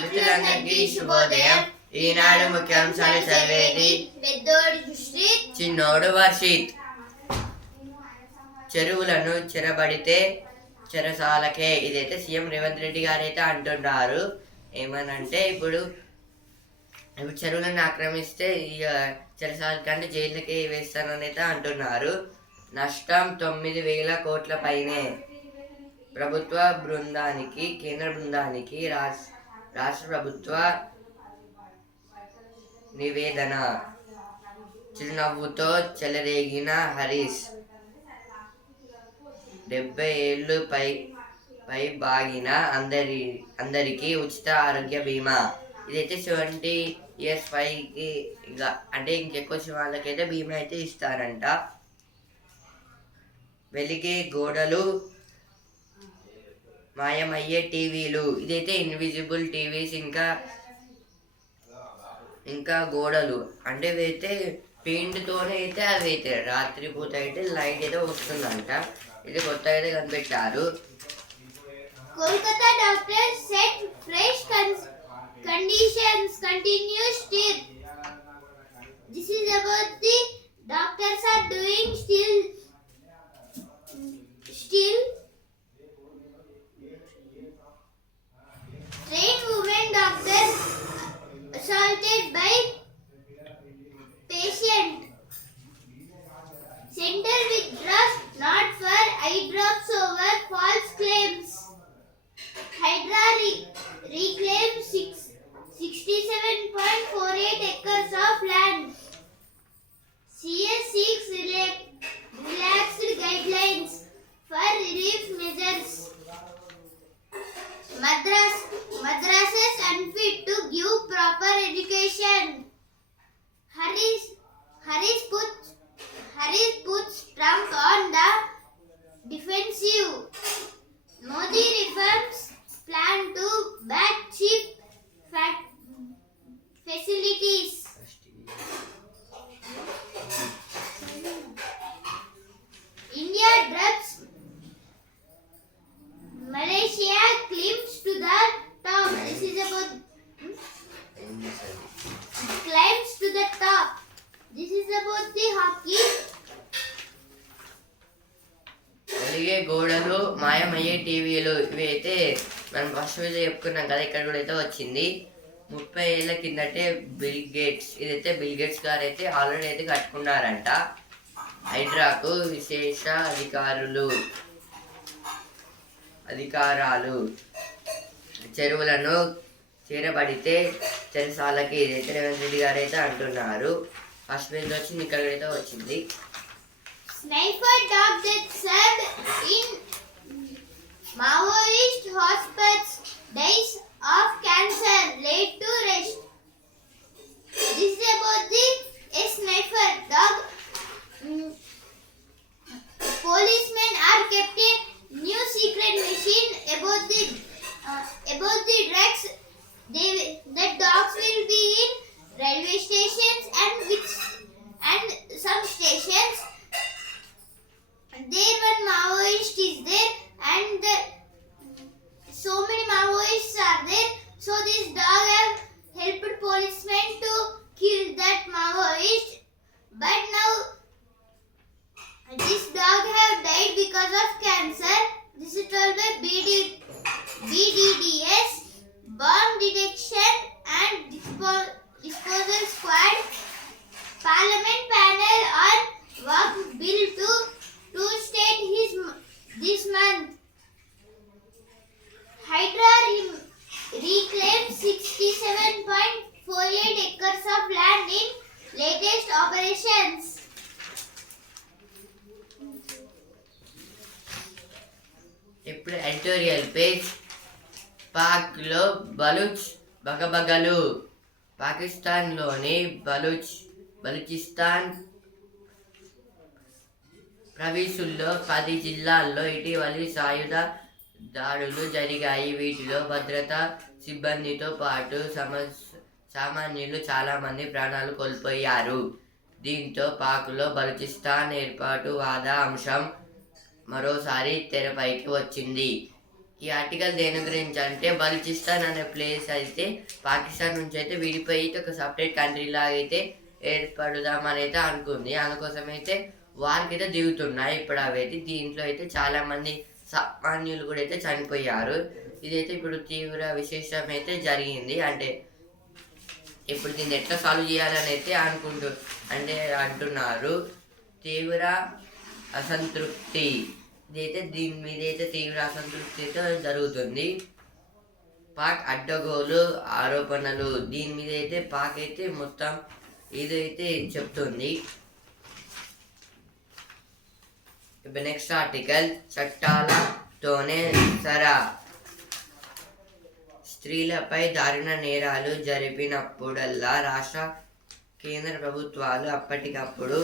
మిత్రులందరికీ శుభోదయం ఈనాడు ముఖ్యాంశాలు చదివేది చిన్నోడు వర్షిత్. చెరువులను చెరబడితే చెరసాలకే. ఇదైతే సీఎం రేవంత్ రెడ్డి గారు అయితే అంటున్నారు. ఏమనంటే ఇప్పుడు ఇప్పుడు చెరువులను ఆక్రమిస్తే ఇక చెరసాల కంటే జైలుకి వేస్తానని అయితే అంటున్నారు. నష్టం తొమ్మిది వేల కోట్ల పైనే. ప్రభుత్వ బృందానికి కేంద్ర బృందానికి రాష్ట్ర రాష్ట్ర ప్రభుత్వ నివేదన. చిరునవ్వుతో చెలరేగిన హరీష్ డెబ్బై ఏళ్ళు పై పై బాగిన అందరి అందరికీ ఉచిత ఆరోగ్య బీమా. ఇదైతే సెవెంటీ ఇయర్స్ పైకి ఇంకా అంటే ఇంకెక్కువ వాళ్ళకైతే బీమా అయితే ఇస్తారంట. వెలిగే గోడలు మాయమయ్యే టీవీలు. ఇదైతే ఇన్విజిబుల్ టీవీస్ ఇంకా ఇంకా గోడలు. అంటే ఇవైతే పెయింట్తోనే అయితే అవి అయితే రాత్రిపూట అయితే లైట్ అయితే వస్తుందంట. ఇది కొత్తగా అయితే కనిపెట్టారు. Kolkata doctor set fresh conditions continue still. This is about the doctors are doing still still trained women doctor. Assaulted by patient first video చెప్పుకున్నాం కదా ఇక్కడ కూడా అయితే వచ్చింది. ముప్పై ఏళ్ళ కిందటే బిల్ గేట్స్ ఇదైతే బిల్ గేట్స్ గారు అయితే ఆల్రెడీ అయితే కట్టుకున్నారంట. హైడ్రాకు విశేష అధికారులు అధికారాలు చెరువులను చేరబడితే చెరసాలకి ఇదైతే రేవంత్ రెడ్డి గారు అయితే అంటున్నారు. ఫస్ట్ పేజ్ వచ్చింది ఇక్కడ అయితే వచ్చింది. Sniper dog that served in Maoist hospice days this month. Hydra re- reclaimed 67.48 acres of land in latest operations. ఇప్పుడు ఎడిటోరియల్ పేజ్ పాక్లో బలూచ్ బగబగలు పాకిస్తాన్లోని బలూచ్ బలూచిస్తాన్ ప్రవీసుల్లో పది జిల్లాల్లో ఇటీవలి సాయుధ దాడులు జరిగాయి. వీటిలో భద్రతా సిబ్బందితో పాటు సమస్ సామాన్యులు చాలామంది ప్రాణాలు కోల్పోయారు. దీంతో పాకులో బలుచిస్తాన్ ఏర్పాటు వాద అంశం మరోసారి తెరపైకి వచ్చింది. ఈ ఆర్టికల్ దేని గురించి అంటే బలుచిస్తాన్ అనే ప్లేస్ అయితే పాకిస్తాన్ నుంచి అయితే విడిపోయి ఒక సపరేట్ కంట్రీ లాగా అయితే ఏర్పడుదామని అయితే అనుకుంది. అందుకోసం అయితే వారికి అయితే దిగుతున్నాయి. ఇప్పుడు అవైతే దీంట్లో అయితే చాలా మంది సామాన్యులు కూడా అయితే చనిపోయారు. ఇదైతే ఇప్పుడు తీవ్ర విశేషం అయితే జరిగింది. అంటే ఇప్పుడు దీన్ని ఎట్లా సాల్వ్ చేయాలని అయితే అనుకుంటూ అంటే అంటున్నారు. తీవ్ర అసంతృప్తి. ఇదైతే దీని మీద అయితే తీవ్ర అసంతృప్తితో జరుగుతుంది. పాక్ అడ్డగోలు ఆరోపణలు. దీని మీద అయితే పాక్ అయితే మొత్తం ఇదైతే చెప్తుంది. ఇప్పుడు నెక్స్ట్ ఆర్టికల్ చట్టాలతోనే సరా. స్త్రీలపై దారుణ నేరాలు జరిపినప్పుడల్లా రాష్ట్ర కేంద్ర ప్రభుత్వాలు అప్పటికప్పుడు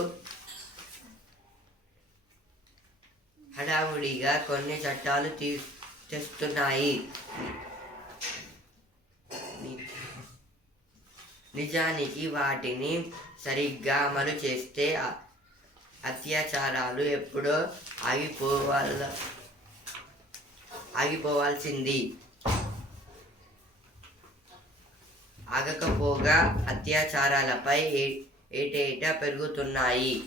హడావుడిగా కొన్ని చట్టాలు తీ తెస్తున్నాయి. నిజానికి వాటిని సరిగ్గా అమలు చేస్తే అత్యాచారాలు ఎప్పుడో ఆగిపోవాల ఆగిపోవాల్సింది. ఆగకపోగా అత్యాచారాలపై ఏ- ఏటేటా పెరుగుతున్నాయి.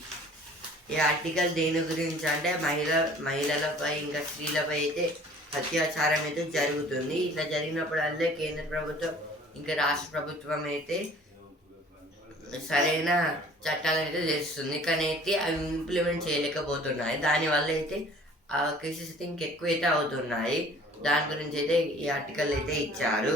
ఈ ఆర్టికల్ దేని గురించి అంటే మహిళ మహిళలపై ఇంకా స్త్రీలపై అయితే అత్యాచారం అయితే జరుగుతుంది. ఇట్లా జరిగినప్పుడల్లే కేంద్ర ప్రభుత్వం ఇంకా రాష్ట్ర ప్రభుత్వం అయితే సరైన చట్టాలు అయితే చేస్తుంది. కానీ అయితే అవి ఇంప్లిమెంట్ చేయలేకపోతున్నాయి. దానివల్ల అయితే ఆ కేసెస్ అయితే ఇంకెక్కువ అయితే అవుతున్నాయి. దాని గురించి అయితే ఈ ఆర్టికల్ అయితే ఇచ్చారు.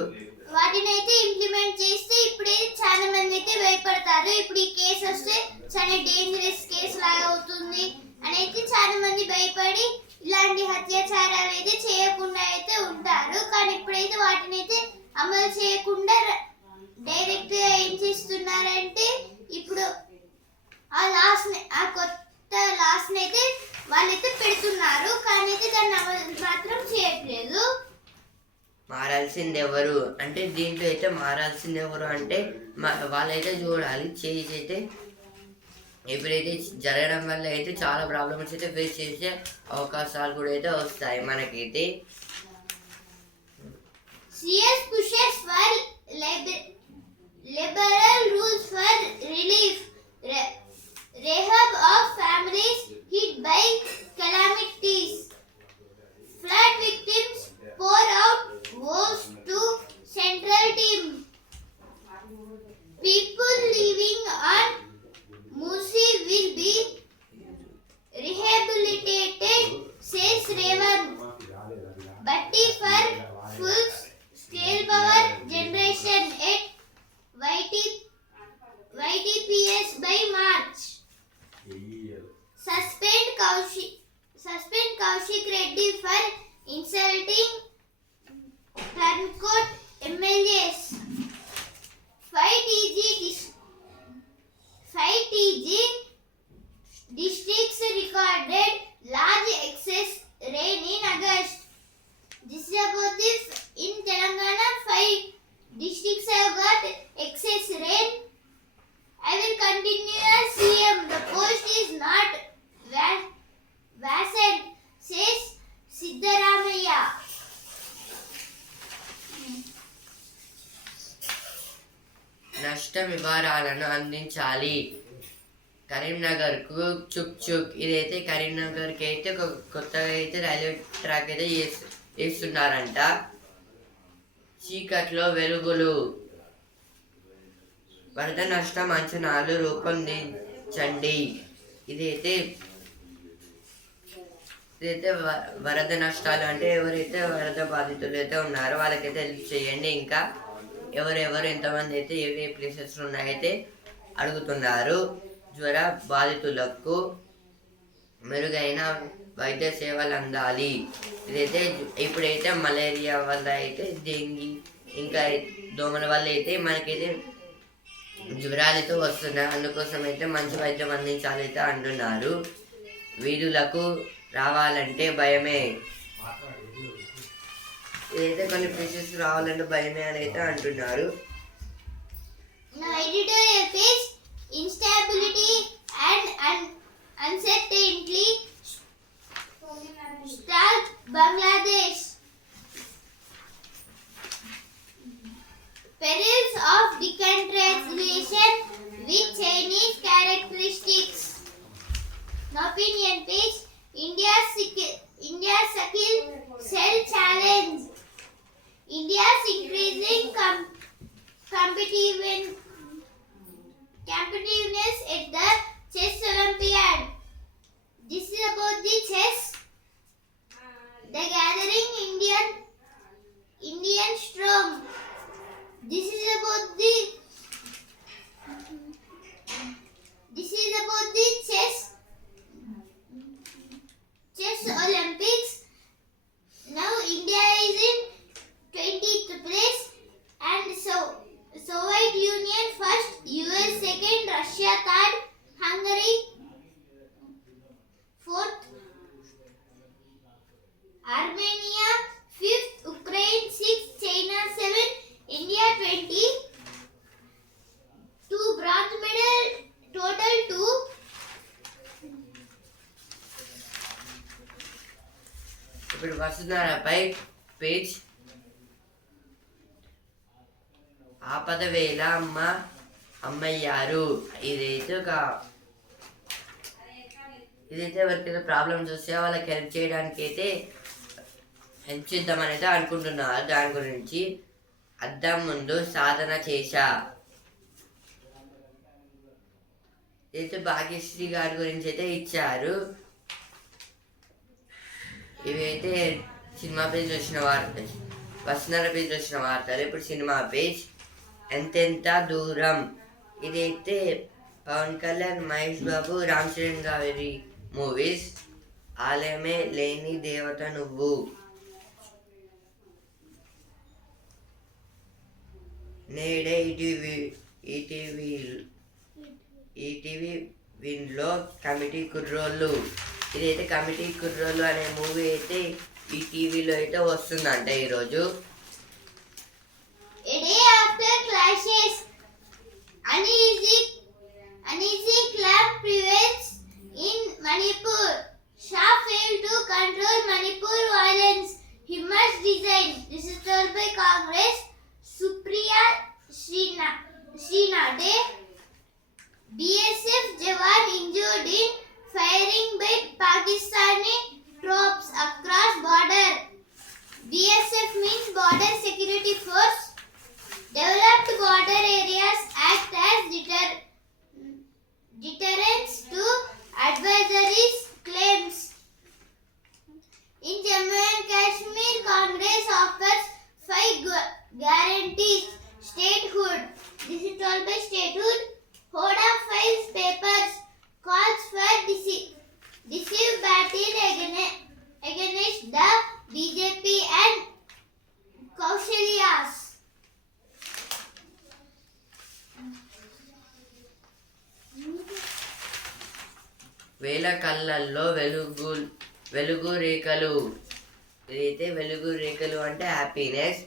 వాటిని అయితే ఇంప్లిమెంట్ చేస్తే ఇప్పుడైతే చాలా మంది అయితే భయపడతారు. ఇప్పుడు ఈ కేసు వస్తే చాలా డేంజరస్ కేసు లాగా అవుతుంది అని అయితే చాలా మంది భయపడి ఇలాంటి అత్యాచారాలు అయితే చేయకుండా అయితే ఉంటారు. కానీ ఇప్పుడైతే వాటిని అయితే అమలు చేయకుండా డైరెక్ట్ ఏం చేస్తున్నారంటే ఇప్పుడు ఆ లాస్ ఆ కొత్త లాస్ అయితే వాళ్ళైతే పెడుతున్నారు కానీ అయితే దాన్ని మాత్రం చేయట్లేదు. మారాల్సింది ఎవరు అంటే దీంట్లో అయితే మారాల్సింది ఎవరు అంటే వాళ్ళైతే చూడాలి చేసి అయితే ఎప్పుడైతే జరగడం వల్ల అయితే చాలా ప్రాబ్లమ్స్ అయితే ఫేస్ చేసే అవకాశాలు కూడా అయితే వస్తాయి మనకైతే. CS pushes for liber- liberal rules for relief re- rehab of families hit by calamities. Flood victims pour out woes to central team. People living on Musi will be rehabilitated, says Revan. Batti for full scale power generation at YT, YTPS by March. Suspend Kaushik, suspend Kaushik Reddy for insulting Turncoat MLAs. 5 TG, dis- 5 districts recorded large excess rain in August. This is about this in Telangana. Five districts have got excess rain. I will continue as CM. The post is not vacant, says Siddharamaya. నష్ట వివరాలను అందించాలి కరీంనగర్కు చుక్ చుక్ ఇదైతే కరీంనగర్కి అయితే ఒక కొత్తగా అయితే railway track అయితే వేస్తున్నారంట చీకట్లో వెలుగులు. వరద నష్టం అంచనాలు రూపొందించండి. ఇదైతే ఇదైతే వ- వరద నష్టాలు అంటే ఎవరైతే వరద బాధితులు అయితే ఉన్నారో వాళ్ళకైతే హెల్ప్ చేయండి. ఇంకా ఎవరెవరు ఎంతమంది అయితే ఏ ఏ ప్లేసెస్ ఉన్నాయైతే అడుగుతున్నారు. జ్వర బాధితులకు మెరుగైన వైద్య సేవలు అందాలి. ఇదైతే ఇప్పుడైతే మలేరియా వల్ల అయితే డెంగీ ఇంకా దోమల వల్ల అయితే మనకైతే జ్వరాలతో వస్తున్నాయి అందుకోసం అయితే మంచి వైద్యం అందించాలి అయితే అంటున్నారు. వీధులకు రావాలంటే భయమే. ఇదైతే కొన్ని ప్లేసెస్ రావాలంటే భయమే అని అయితే అంటున్నారు. Instability and page Start Bangladesh. Perils of decentralization with Chinese characteristics. Opinion page. India's, India's Sakil cell challenge. India's increasing com competitive competitiveness at the chess Olympiad. This is about the chess the gathering Indian Indian storm. This is about the వసుధారపై page ఆపద వేళ అమ్మ అమ్మయ్యారు. ఇదైతే ఒక ఇదైతే ఎవరికైనా problems వస్తే వాళ్ళకి హెల్ప్ చేయడానికి అయితే హెల్ప్ చేద్దామని అయితే అనుకుంటున్నారు. దాని గురించి అద్దం ముందు సాధన చేశా. అయితే భాగ్యశ్రీ గారి గురించి అయితే ఇచ్చారు. ఇవైతే సినిమా పేజ్ వచ్చిన వార్త వస్తున్నర పేజ్ వచ్చిన వార్తలు. ఇప్పుడు సినిమా పేజ్ ఎంతెంత దూరం? ఇదైతే పవన్ కళ్యాణ్ మహేష్ బాబు రామ్ చరణ్ గారి మూవీస్. ఆలయమే లేని దేవత నువ్వు. నేడే ఈటీవీ ఈటీవీ ఈటీవీ విన్లో కమిటీ కుర్రోళ్ళు. ఇదైతే కమిటీ కుర్రోలు అనే మూవీ అయితే ఈ టీవీలో అయితే వస్తుందంట ఈరోజు ఇది after clashes uneasy uneasy clap prevents in Manipur Shah fail to control Manipur violence he must resign by Congress Supriya Shrina Shrinate BSF jawan injured firing by Pakistani troops across border. BSF means Border Security Force. Developed border areas act as deter- deterrents to adversaries' claims. In Jammu and Kashmir, Congress offers five gu- guarantees happiness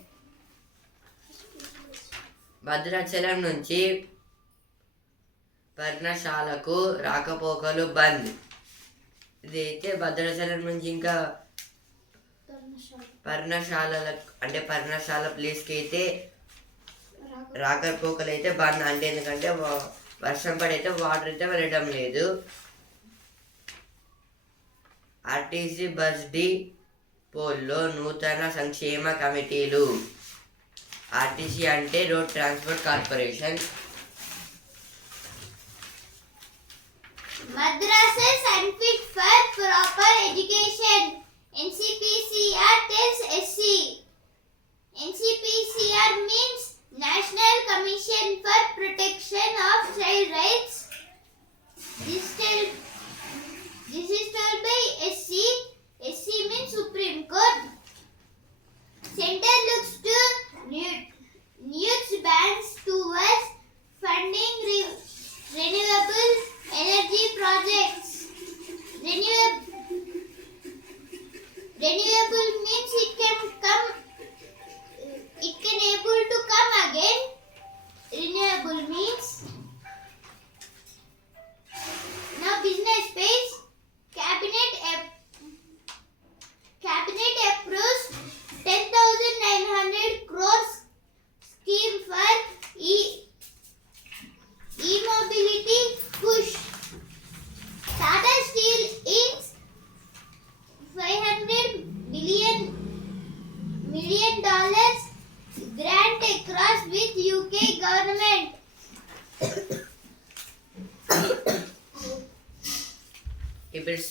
Bhadrachalam నుంచి పర్ణశాలకు రాకపోకలు బంద్. ఇదైతే భద్రాచలం నుంచి ఇంకా పర్ణశాల. అంటే పర్ణశాల ప్లేస్కి అయితే రాకపోకలు. అయితే బంద్. అంటే ఎందుకంటే వర్షం పడి అయితే వాటర్ అయితే వెళ్ళడం లేదు. ఆర్టీసీ బస్ డి పోల్లో నూతన సంక్షేమ కమిటీలు. ఆర్టీసీ అంటే road transport corporation. Madrasas and for proper education. NCPCR tells SC. NCPCR means national commission for protection of child rights. Digital digital by SC SC means Supreme Court. Center looks to new, news banks towards funding re- renewable energy projects.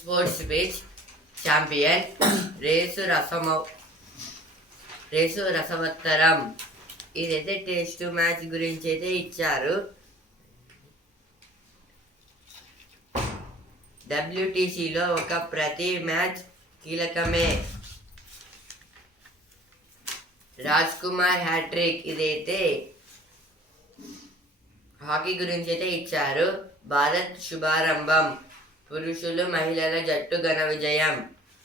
Sports beach champion race రసమ race రసవత్తరం. ఇదైతే test match గురించి అయితే ఇచ్చారు డబ్ల్యూటీసీలో ఒక ప్రతి match కీలకమే. Raj Kumar hat-trick ఇదైతే హాకీ గురించి అయితే ఇచ్చారు. భారత్ శుభారంభం. పురుషులు మహిళల జట్టు ఘన విజయం.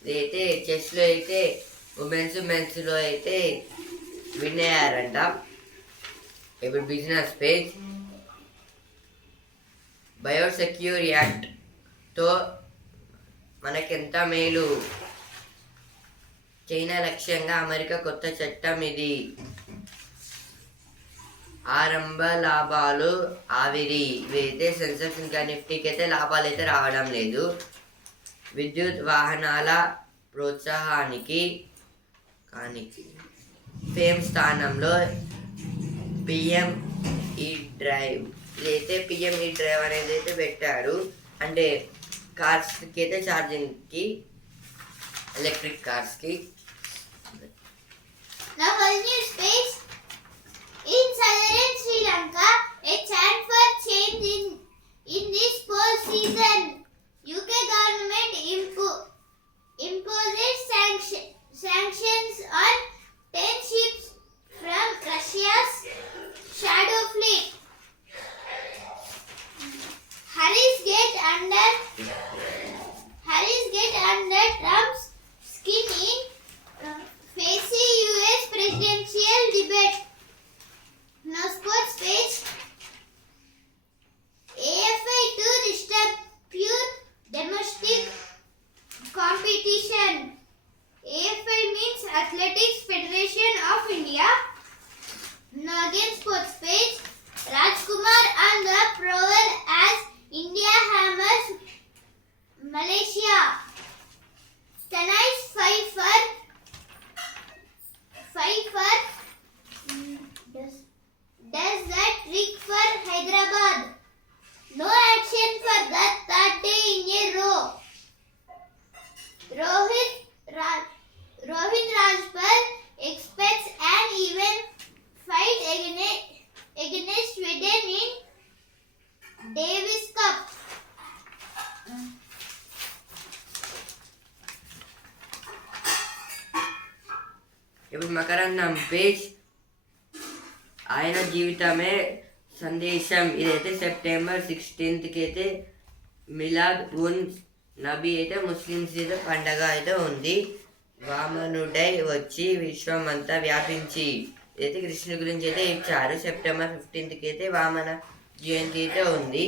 ఇదైతే చెస్లో అయితే ఉమెన్స్ మెన్స్లో అయితే విన్ అయ్యారంట. ఇప్పుడు బిజినెస్ పేజ్. బయోసెక్యూర్ యాక్ట్తో మనకెంత మేలు? చైనా లక్ష్యంగా అమెరికా కొత్త చట్టం ఇది. ఆరంభ లాభాలు ఆవిరి. ఇవైతే సెన్సెక్స్ ఇంకా నిఫ్టీకి అయితే లాభాలు అయితే రావడం లేదు. విద్యుత్ వాహనాల ప్రోత్సాహానికి కానీ ఫేమ్ స్థానంలో పిఎం ఈ డ్రైవ్. ఇదైతే పిఎం ఈ డ్రైవ్ అనేది అయితే పెట్టారు. అంటే కార్స్కి అయితే ఛార్జింగ్కి ఎలక్ట్రిక్ కార్స్కి. Now. In southern Sri Lanka, a chant for change in, in this poll season. UK government impo- imposes sanction, sanctions on 10 ships from Russia's shadow fleet. Harris get under మకరందం page. ఆయన జీవితమే సందేశం. ఇదైతే September సిక్స్టీన్త్కి అయితే మిలాద్ ఉన్ నబీ అయితే Muslims అయితే పండగ అయితే ఉంది. వామనుడై వచ్చి విశ్వం అంతా వ్యాపించి ఇదైతే కృష్ణుడి గురించి అయితే ఇచ్చారు. సెప్టెంబర్ ఫిఫ్టీన్త్కి అయితే వామన జయంతి అయితే ఉంది.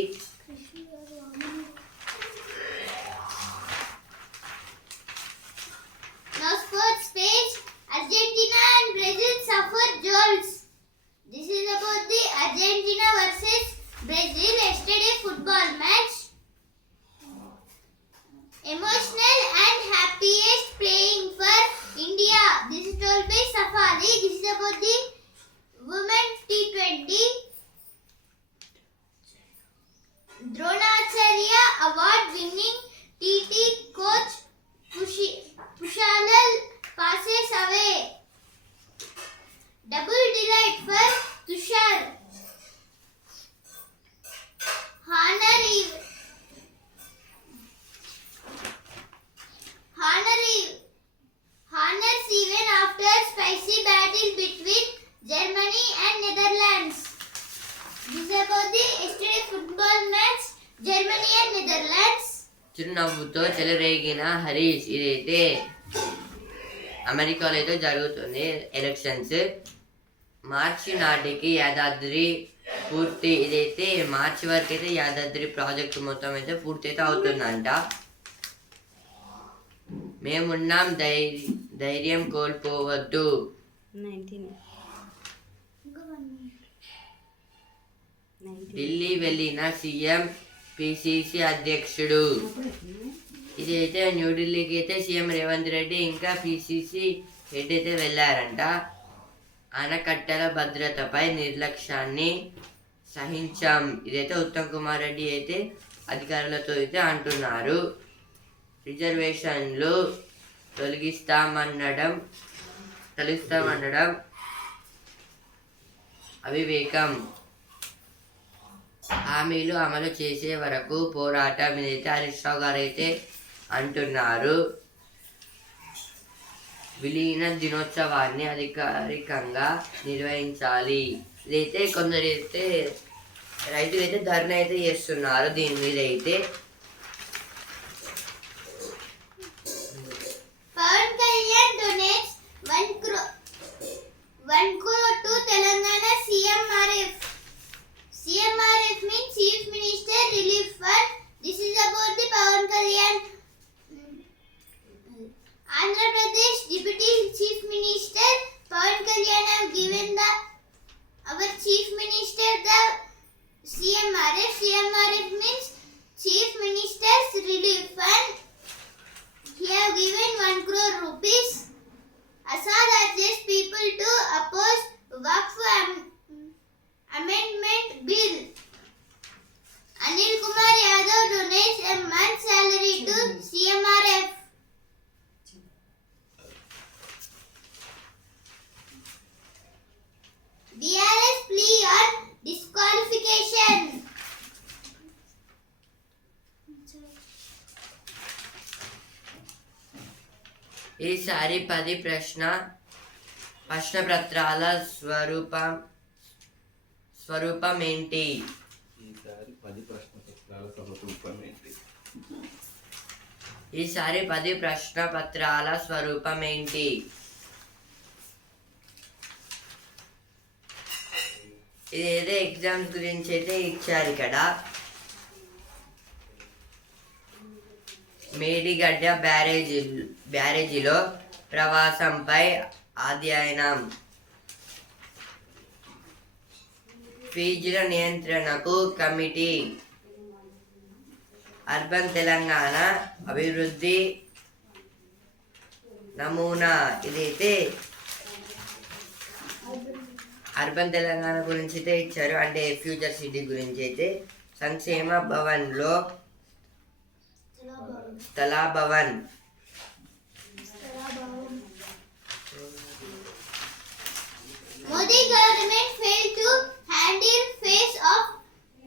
చిరునవ్వుతో చెలరేగిన హరీష్ ఇదైతే అమెరికాలో అయితే జరుగుతుంది. ఎలక్షన్స్ మార్చి నాటికి యాదాద్రి పూర్తి ఇదైతే మార్చి వరకు అయితే యాదాద్రి ప్రాజెక్ట్ మొత్తం అయితే పూర్తి అయితే అవుతుందంట. మేమున్నాం ధైర్య ధైర్యం కోల్పోవద్దు. ఢిల్లీ వెళ్ళిన సీఎం పిసిసి అధ్యక్షుడు. ఇదైతే న్యూఢిల్లీకి అయితే సీఎం రేవంత్ రెడ్డి ఇంకా పిసిసి హెడ్ అయితే వెళ్ళారంట ఆనకట్టల భద్రతపై నిర్లక్ష్యాన్ని సహించాం. ఇదైతే ఉత్తమ్ కుమార్ రెడ్డి అయితే అధికారులతో అయితే అంటున్నారు. రిజర్వేషన్లు తొలగిస్తామనడం తొలగిస్తామనడం అవివేకం. హామీలు అమలు చేసే వరకు పోరాటం ఇదైతే హరీష్ రావు గారు అయితే అంటున్నారు. విలీన దినోత్సవాన్ని అధికారికంగా నిర్వహించాలి. ఇదైతే కొందరు అయితే రైతులు అయితే ధర్నా అయితే చేస్తున్నారు. దీని మీద అయితే one crore donates 1 crore CMRF. Means Chief Minister Relief Fund. This is about the Pawan Kalyan. Andhra Pradesh Deputy Chief Minister Pawan Kalyan have given the our Chief Minister the CMRF. CMRF means Chief Minister's Relief Fund. He have given 1 crore rupees. Assad urges people to oppose Waqf am- amendment bill. Anil Kumar Yadav donates a month's salary to CMRF. DRS plea on disqualification. ఈసారి పది ప్రశ్న ప్రశ్న పత్రాల స్వరూపం స్వరూపం ఏంటి ఈసారి పది ప్రశ్న పత్రాల స్వరూపం ఏంటి ఈసారి పది ప్రశ్న పత్రాల స్వరూపం ఏంటి ఇదేదో ఎగ్జామ్స్ గురించి అయితే ఇచ్చారు ఇక్కడ. మేడిగడ్డ బ్యారేజీ బ్యారేజీలో ప్రవాసంపై అధ్యయనం. ఫీజుల నియంత్రణకు కమిటీ. అర్బన్ తెలంగాణ అభివృద్ధి నమూనా ఇదైతే అర్బన్ తెలంగాణ గురించి అయితే ఇచ్చారు. అంటే ఫ్యూచర్ సిటీ గురించి అయితే సంక్షేమ భవన్లో స్థలా Modi government failed to handle face off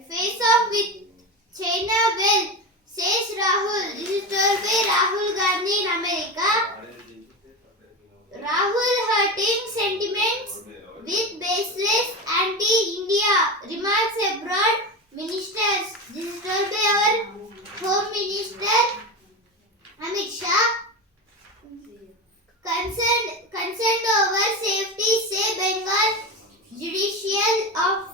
face off with China well, says Rahul. This is by Rahul Gandhi in America. Rahul hurting sentiments with baseless anti-India remarks abroad ministers. This is told by our Home Minister Amit Shah. Concerned, concerned over safety, say Bengal judicial of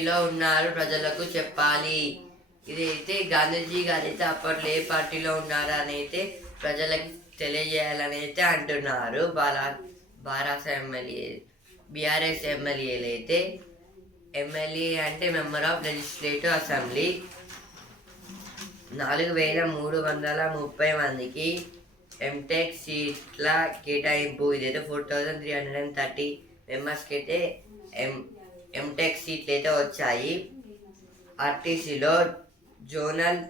పార్టీలో ఉన్నారు ప్రజలకు చెప్పాలి. ఇదైతే గాంధీజీ గారు అయితే అప్పట్లో ఏ పార్టీలో ఉన్నారా అని అయితే ప్రజలకు తెలియజేయాలని అయితే అంటున్నారు. బాలా బారాస ఎమ్మెల్యే బీఆర్ఎస్ ఎమ్మెల్యేలు అయితే ఎమ్మెల్యే అంటే మెంబర్ ఆఫ్ లెజిస్లేటివ్ అసెంబ్లీ. నాలుగు వేల మూడు వందల ముప్పై మందికి ఎంటెక్ సీట్ల కేటాయింపు. ఇదైతే four thousand three hundred and thirty మెంబర్స్కి అయితే ఎం ఎంటెక్ సీట్లు అయితే వచ్చాయి ఆర్టీసీలో జోనల్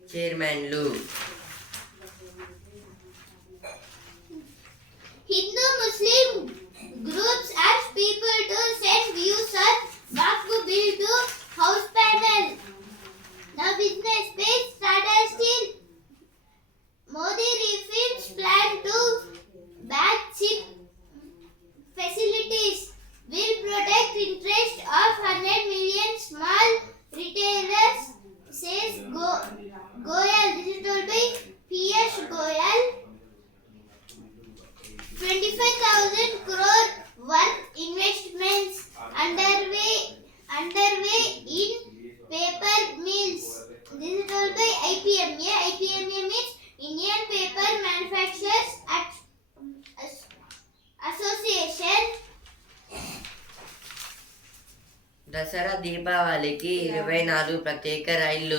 చైర్మన్లు Hindu Muslim groups as people to send views on what to build to house panel నా business page Tata Steel Modi refills plan to back chip facilities నాలుగు ఐళ్ళు